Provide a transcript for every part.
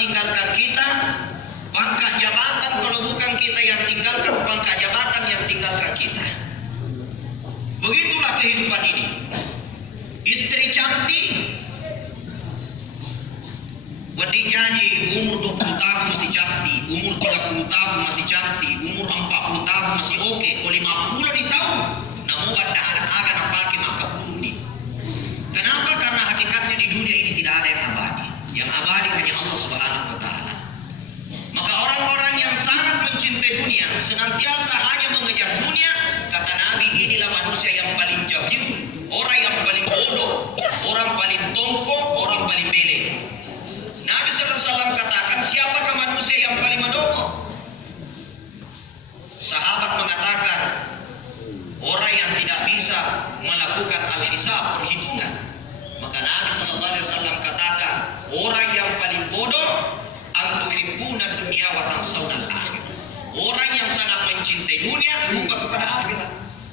tinggalkan kita, pangkat jabatan. Kalau bukan kita yang tinggalkan, pangkat jabatan yang tinggalkan kita. Begitulah kehidupan ini. Istri cantik, wedi nyanyi, umur 20 tahun masih cantik, umur 30 tahun masih cantik, umur 40 tahun masih oke, kalau 50 di tahun, namun ada anak-anak yang pakai maka bulu nih. Kenapa? Karena hakikatnya di dunia ini tidak ada yang abadi. Yang abadi hanya Allah Subhanahu wa Ta'ala. Maka orang-orang yang sangat mencintai dunia, senantiasa hanya mengejar dunia, kata Nabi, inilah manusia yang paling jahil, orang yang paling bodoh, orang paling tongkol, orang paling belek. Nabi SAW katakan, siapakah manusia yang paling mendono? Sahabat mengatakan, orang yang tidak bisa melakukan al-hisab, perhitungan. Maka Nabi SAW katakan, orang yang paling bodoh, antuhibbuna dunia wa tansawna al-akhir. Orang yang sangat mencintai dunia, lupa kepada akhirat.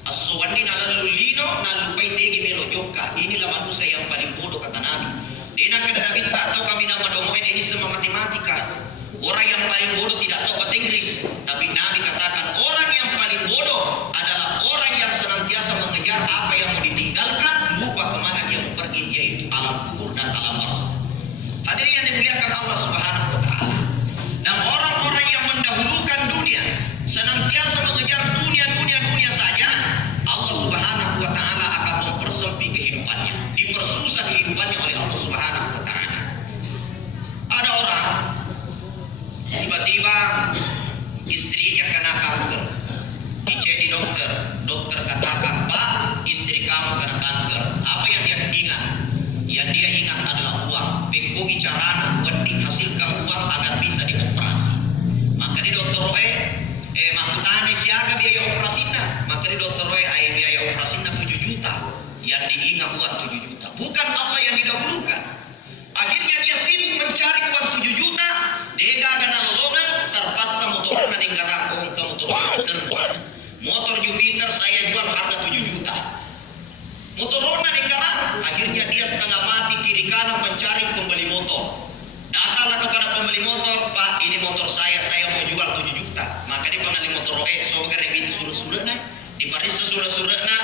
As-suwanni nalalulino nalupai tegi melojoka. Inilah manusia yang paling bodoh, kata Nabi. Dia kena minta tahu kami nama domoin ini semua matematika. Orang yang paling bodoh tidak tahu bahasa Inggris. Tapi Nabi katakan orang yang paling bodoh adalah orang yang senantiasa mengejar apa yang mau ditinggalkan, lupa kemana dia mau pergi, yaitu alam kubur dan alam barzakh. Hadirin yang dimuliakan Allah Subhanahu wa Ta'ala. Dan orang-orang yang mendahulukan dunia, senantiasa mengejar dunia saja, Allah Subhanahu wa Ta'ala akan mempersempit kehidupannya, dipersusah kehidupannya oleh Allah Subhanahu wa Ta'ala. Ada orang tiba-tiba istrinya kena kanker, dicek di dokter katakan, Pak, istri kamu kena kanker. Apa yang dia ingat? Yang dia ingat adalah uang. Peko bicara buat menghasilkan uang agar bisa dioperasi. Maka di dokter roe, makutane siaga biaya operasinya. Maka di dokter roe, biaya operasinya 7 juta. Yang diingat uang 7 juta. Bukan Allah yang didahulukan. Akhirnya dia sibuk mencari uang 7 juta. Dia gak nolongan, terpaksa motornya ninggarak ke motor Jupiter. Motor Jupiter saya jual harga 7 juta. Motornya ninggarak, akhirnya dia setengah mati kiri kanan mencari pembeli motor. Datanglah kepada pembeli motor, Pak, ini motor saya mau jual 7 juta. Maka dia panggil motor sogar ini surat-suratnya. Diparisa surat-suratnya,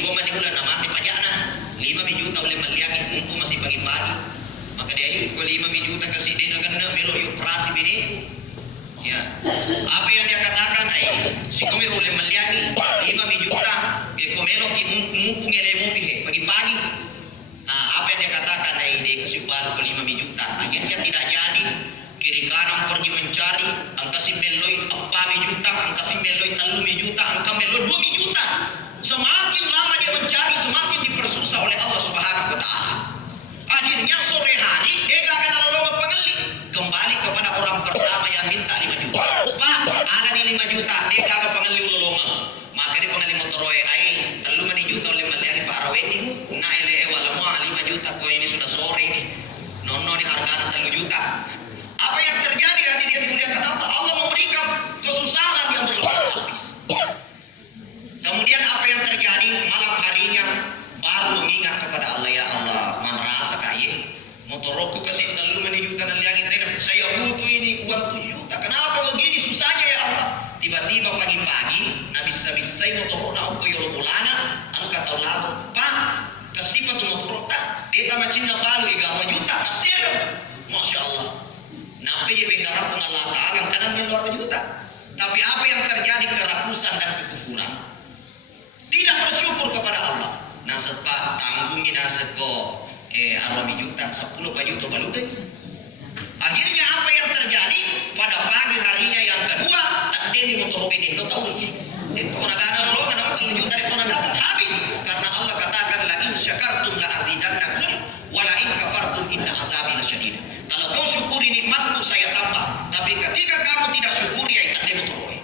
gua mah diulang mati pajaknya 5 juta oleh melihat mumpung masih pagi-pagi. Maka dia 5 juta kasih dia kena melo operasi ini. Ya. Apa yang dia katakan? Si kami oleh melihat 5 juta, dia komelo ki mumpung ele mobil pagi-pagi. Apa yang dia katakan? Dia kasih baru 5 juta. Akhirnya tidak jadi. Kiri kanan pergi mencari, angka si meloi 4 juta, angka si meloi 3 juta, angka meloi 2 juta. Semakin lama dia mencari, semakin dipersusah oleh Allah Subhanahu wa Ta'ala. Akhirnya sore hari dia gak akan lomba pengeli, kembali kepada orang pertama yang minta 5 juta. Pak, ada nih 5 juta, dia gak akan pengeli lomba. Maka dia pengeli motor roe, 3 juta oleh melihat Pak Raweni, nah ele wala mau 5 juta, kok ini sudah sore nih. Nono di harga 3 juta. Apa yang terjadi hati dia dimuliakan Allah? Allah memberikan kesusahan yang berlapis-lapis. Kemudian apa yang terjadi malam harinya baru mengingat kepada Allah, ya Allah, mana rasa kaya motor roku kasih 3 juta dan liangin saya butuh ini uang 7 juta. Kenapa begini susahnya ya Allah? Tiba-tiba pagi-pagi Nabi bisa motor roku aku yolo bulana angka tahu labu. Pak, kasih patu motor roku dia macamnya balu 3 juta kasih. Masya Allah. Nabi ya bengarap Allah Ta'ala kadang luar juta. Tapi apa yang terjadi kerakusan dan kekufuran? Tidak bersyukur kepada Allah. Nasat Pak tanggungin nasat ko 20 juta 10 juta balut. Akhirnya apa yang terjadi pada pagi harinya yang kedua tadi motor ini lo tahu itu negara lo kenapa 3 juta itu negara habis karena Allah katakan la in syakartum la azidannakum wa la in kafartum inna azabi lasyadid. Kalau kau syukuri nikmatku saya tambah, tapi ketika kamu tidak syukuri ya tadi motor.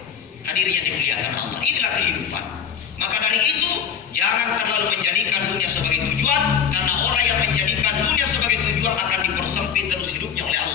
Hadirin yang dimuliakan Allah, inilah kehidupan. Maka dari itu jangan terlalu menjadikan dunia sebagai tujuan, karena orang yang menjadikan dunia sebagai tujuan akan dipersempit terus hidupnya oleh Allah